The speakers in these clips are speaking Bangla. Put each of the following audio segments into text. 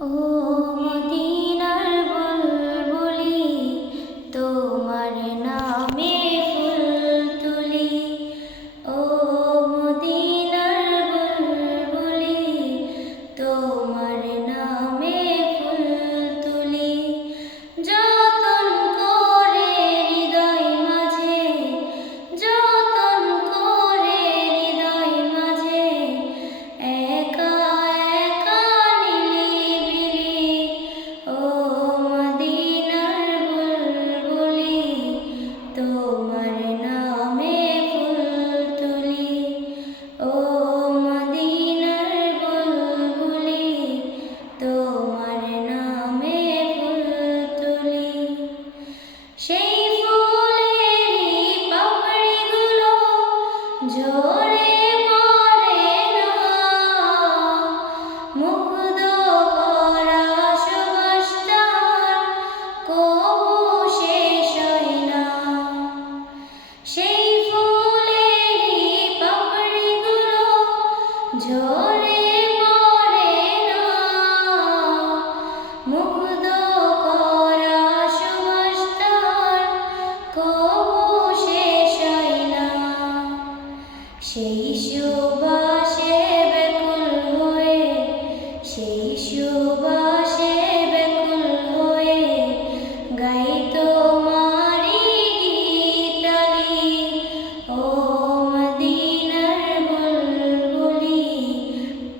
ও মদিনার বুলবুলি, তোমার নামে ফুল তুলি। ও মদিনার বুলবুলি, তোমার নামে ফুল তুলি। যতন করে হৃদয় মাঝে, যতন করে হৃদয় মাঝে, একা একা নিলিবিলি। ও মদিনার বুলবুলি, তোমার নামে ফুল তুলি। ও মদিনার বুলবুলি, তোমার নামে ফুল তুলি। সেই ফুলেরই পাপড়িগুলো ঝরে মরে না, মুগ্ধ করা সুবাসটার কবু শেষ হয় না। সেই ফুলেরই পাপড়িগুলো ঝরে মরে না, মুগ্ধ করা সুবাসটার কবু শেষ হয় না। সেই সুবাসে ব্যাকুল হয়ে, সেই সুবাসে ব্যাকুল হয়ে গাই তোমারি গীতালি। ও মদিনার বুলবুলি,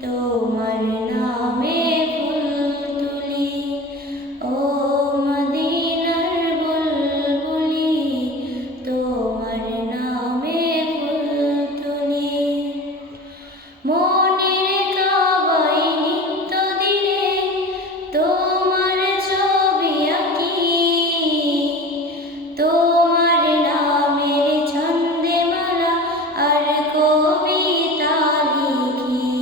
তোমার নামে ফুল তুলি। ও মদিনার বুলবুলি, তোমার নামে ফুল তুলি। মনের কাবায় নিত্য দিনে তোমার ছবি আঁকি, তোমার নামের ছন্দে মালা আর কবিতা লিখি।